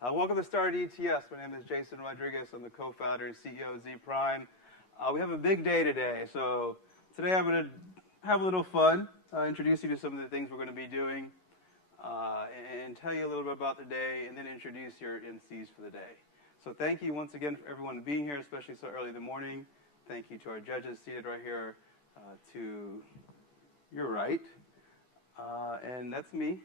Welcome to Start ETS. My name is Jason Rodriguez. I'm the co-founder and CEO of Zpryme. We have a big day today, so today I'm going to have a little fun, introduce you to some of the things we're going to be doing, and tell you a little bit about the day, and then introduce your MCs for the day. So thank you once again for everyone being here, especially so early in the morning. Thank you to our judges seated right here to your right, and that's me.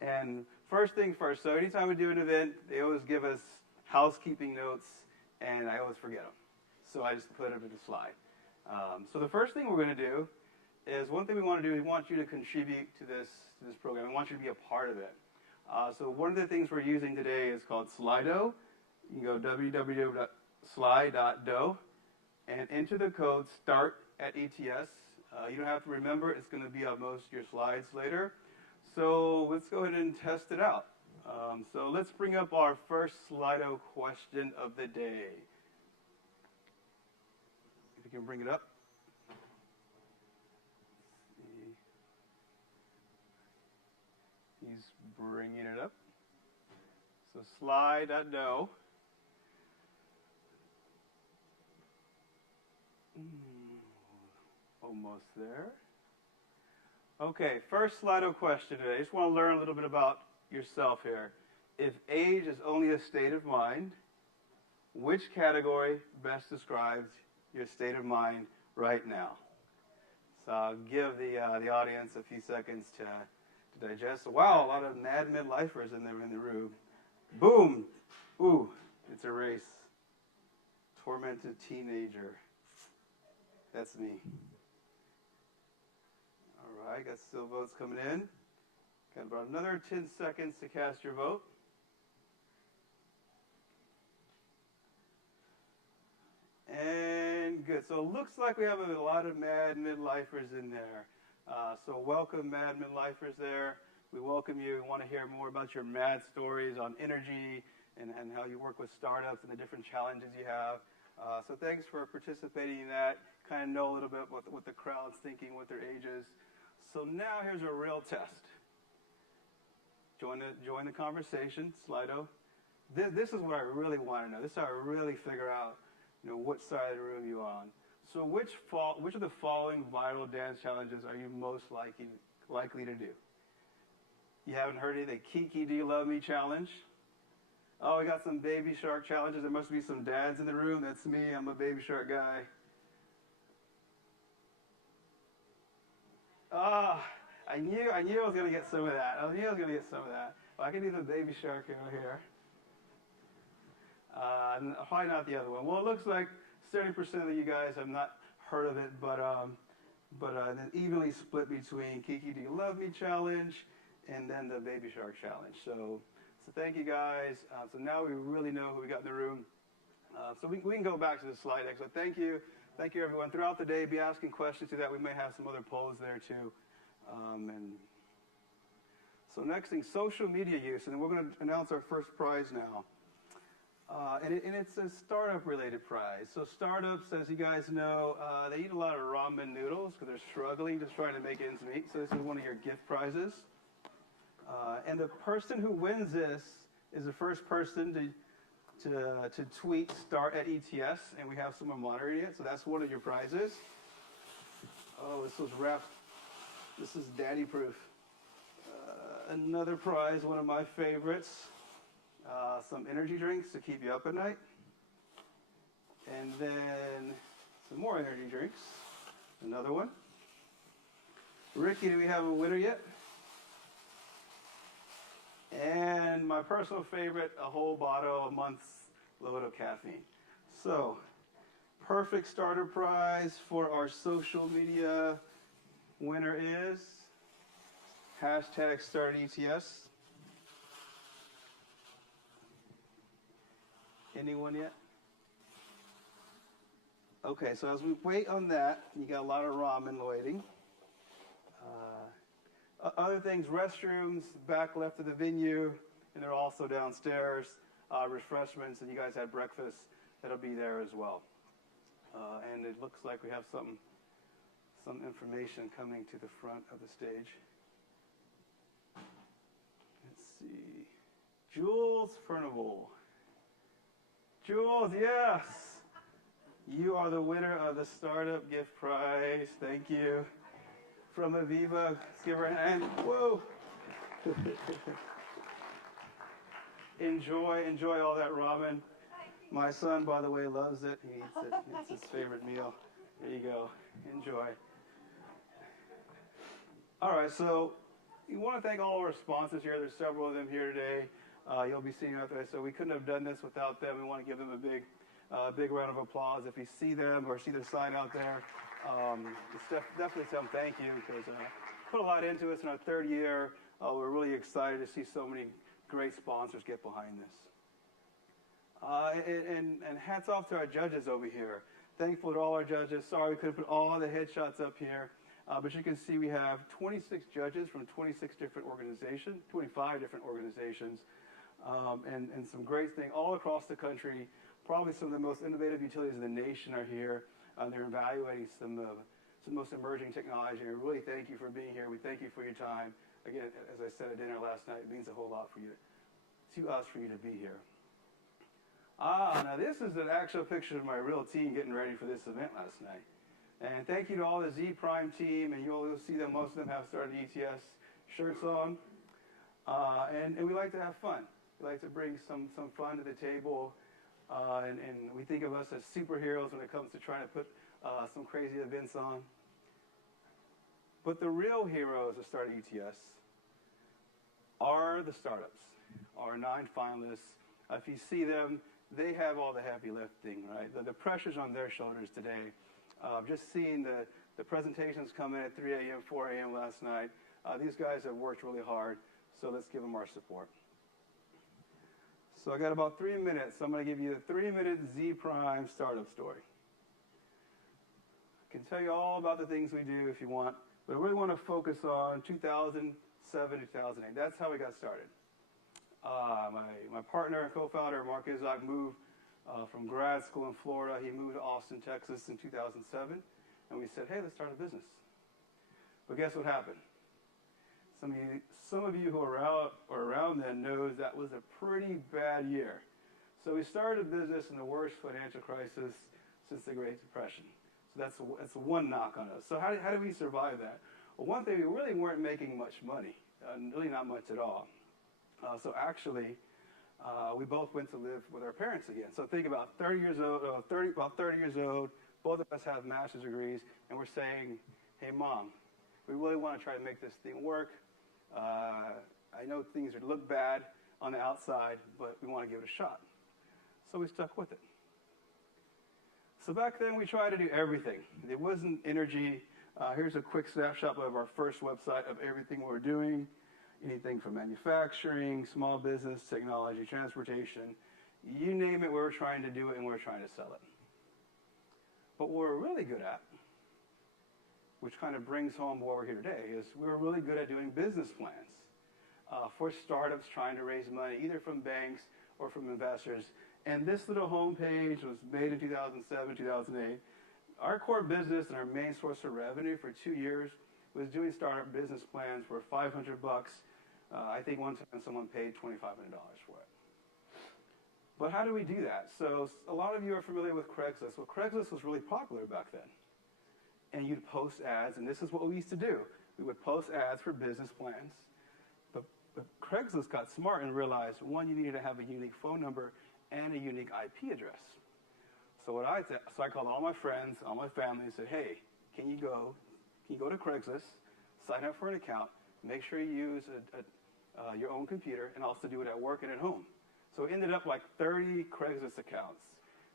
And first thing first, so anytime we do an event, they always give us housekeeping notes, and I always forget them. So I just put them in the slide. So the first thing we're going to do is one thing we want to do is we want you to contribute to this program. We want you to be a part of it. So one of the things we're using today is called Slido. You can go www.sli.do and enter the code START at ETS. You don't have to remember it. It's going to be on most of your slides later. So let's go ahead and test it out. So let's bring up our first Slido question of the day. If you can bring it up. He's bringing it up. So Sli.do. Almost there. Okay, first Slido question today. I just want to learn a little bit about yourself here. If age is only a state of mind, which category best describes your state of mind right now? So I'll give the audience a few seconds to digest. Wow, a lot of mad midlifers in the room. Boom! Ooh, it's a race. Tormented teenager. That's me. All right, got still votes coming in. Got about another 10 seconds to cast your vote. And good. So it looks like we have a lot of mad midlifers in there. So welcome, mad midlifers there. We welcome you. We want to hear more about your mad stories on energy and how you work with startups and the different challenges you have. So thanks for participating in that. Kind of know a little bit what the crowd's thinking, what their age is. So now here's a real test. Join the conversation, Slido. This is what I really want to know. This is how I really figure out, what side of the room you're on. So which of the following viral dance challenges are you most likely to do? You haven't heard any of the Kiki Do You Love Me challenge? Oh, we got some baby shark challenges. There must be some dads in the room. That's me. I'm a baby shark guy. Oh, I knew I was going to get some of that. Well, I can do the baby shark over here. Probably not the other one. Well, it looks like 70% of you guys have not heard of it, but then evenly split between Kiki Do You Love Me challenge and then the baby shark challenge. So thank you guys. So now we really know who we got in the room. So we can go back to the slide deck. So thank you everyone. Throughout the day, be asking questions to that. We may have some other polls there too. And so next thing, social media use, and we're going to announce our first prize now. And it's a startup-related prize. So startups, as you guys know, they eat a lot of ramen noodles because they're struggling, just trying to make ends meet. So this is one of your gift prizes. And the person who wins this is the first person to tweet Start at ETS, and we have someone monitoring it. So that's one of your prizes. Oh, this was wrapped. This is daddy proof. Another prize, one of my favorites. Some energy drinks to keep you up at night. And then some more energy drinks. Another one. Ricky, do we have a winner yet? And my personal favorite, a whole bottle, a month's load of caffeine. So, perfect starter prize for our social media winner is #StartETS. Anyone yet? Okay, so as we wait on that, you got a lot of ramen waiting. Other things, restrooms, back left of the venue, and they're also downstairs. Refreshments, and you guys had breakfast. That'll be there as well. And it looks like we have some information coming to the front of the stage. Let's see. Jules Furnival. Jules, yes! You are the winner of the startup gift prize. Thank you. From Aviva. Let's give her a hand. Whoa! Enjoy all that ramen. My son, by the way, loves it. He eats it. It's his favorite meal. There you go. Enjoy. All right, so we want to thank all our sponsors here. There's several of them here today. You'll be seeing out there. So we couldn't have done this without them. We want to give them a big round of applause. If you see them or see their sign out there, definitely tell them thank you because put a lot into us in our third year. We're really excited to see so many great sponsors get behind this. And hats off to our judges over here. Thankful to all our judges. Sorry we couldn't put all the headshots up here. But you can see we have 26 judges from 26 different organizations, 25 different organizations, and some great things all across the country. Probably some of the most innovative utilities in the nation are here. They're evaluating some most emerging technology. And we really thank you for being here. We thank you for your time. Again, as I said at dinner last night, it means a whole lot for you, to us, for you to be here. Now this is an actual picture of my real team getting ready for this event last night. And thank you to all the Zpryme team, and you'll see that most of them have started ETS shirts on. And we like to have fun. We like to bring some fun to the table. And we think of us as superheroes when it comes to trying to put some crazy events on. But the real heroes of starting ETS are the startups, our 9 finalists. If you see them, they have all the heavy lifting, right? The pressure's on their shoulders today. Just seeing the presentations come in at 3 a.m., 4 a.m. last night, these guys have worked really hard, so let's give them our support. So I got about 3 minutes. So I'm going to give you the 3-minute Zpryme startup story. I can tell you all about the things we do if you want, but I really want to focus on 2007 to 2008. That's how we got started. My partner and co-founder, Mark Izak, moved from grad school in Florida. He moved to Austin, Texas in 2007, and we said, hey, let's start a business. But guess what happened? Some of you who are around then knows that was a pretty bad year. So we started a business in the worst financial crisis since the Great Depression. So that's one knock on us. So how did we survive that? Well, one thing, we really weren't making much money, really not much at all. So actually, we both went to live with our parents again. So think about 30 years old, about 30 years old, both of us have master's degrees, and we're saying, hey, Mom, we really want to try to make this thing work. I know things look bad on the outside, but we want to give it a shot. So we stuck with it. So back then, we tried to do everything. It wasn't energy. Here's a quick snapshot of our first website of everything we were doing. Anything from manufacturing, small business, technology, transportation. You name it, we were trying to do it, and we were trying to sell it. But what we're really good at, which kind of brings home why we're here today, is we were really good at doing business plans for startups trying to raise money, either from banks or from investors. And this little homepage was made in 2007, 2008. Our core business and our main source of revenue for 2 years was doing startup business plans for $500. I think one time someone paid $2,500 for it. But how do we do that? So a lot of you are familiar with Craigslist. Well, Craigslist was really popular back then. And you'd post ads, and this is what we used to do. We would post ads for business plans. But Craigslist got smart and realized, one, you needed to have a unique phone number and a unique IP address. So I called all my friends, all my family, and said, hey, can you go to Craigslist, sign up for an account, make sure you use your own computer, and also do it at work and at home. So it ended up like 30 Craigslist accounts.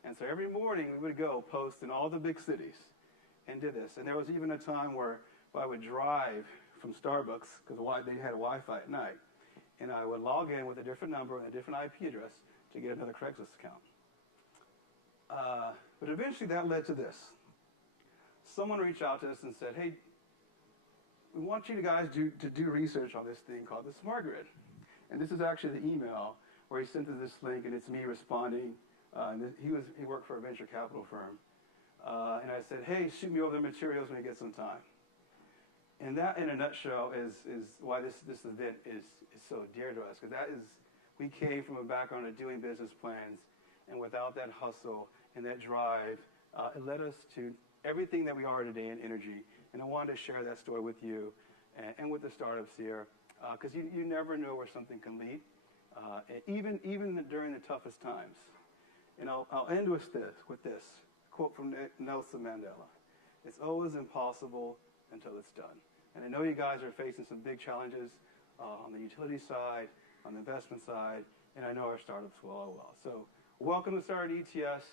And so every morning we would go post in all the big cities and did this. And there was even a time where I would drive from Starbucks, because they had Wi-Fi at night, and I would log in with a different number and a different IP address to get another Craigslist account. But eventually that led to this. Someone reached out to us and said, hey, we want you guys to do research on this thing called the Smart Grid. And this is actually the email where he sent us this link, and it's me responding. He worked for a venture capital firm. And I said, hey, shoot me over the materials when you get some time. And that, in a nutshell, is why this event is so dear to us, because that is We came from a background of doing business plans, and without that hustle and that drive, it led us to everything that we are today in energy. And I wanted to share that story with you and with the startups here, because you never know where something can lead, even during the toughest times. And I'll end with this quote from Nelson Mandela. It's always impossible until it's done. And I know you guys are facing some big challenges on the utility side, on the investment side, and I know our startups will all well. So welcome to Start ETS.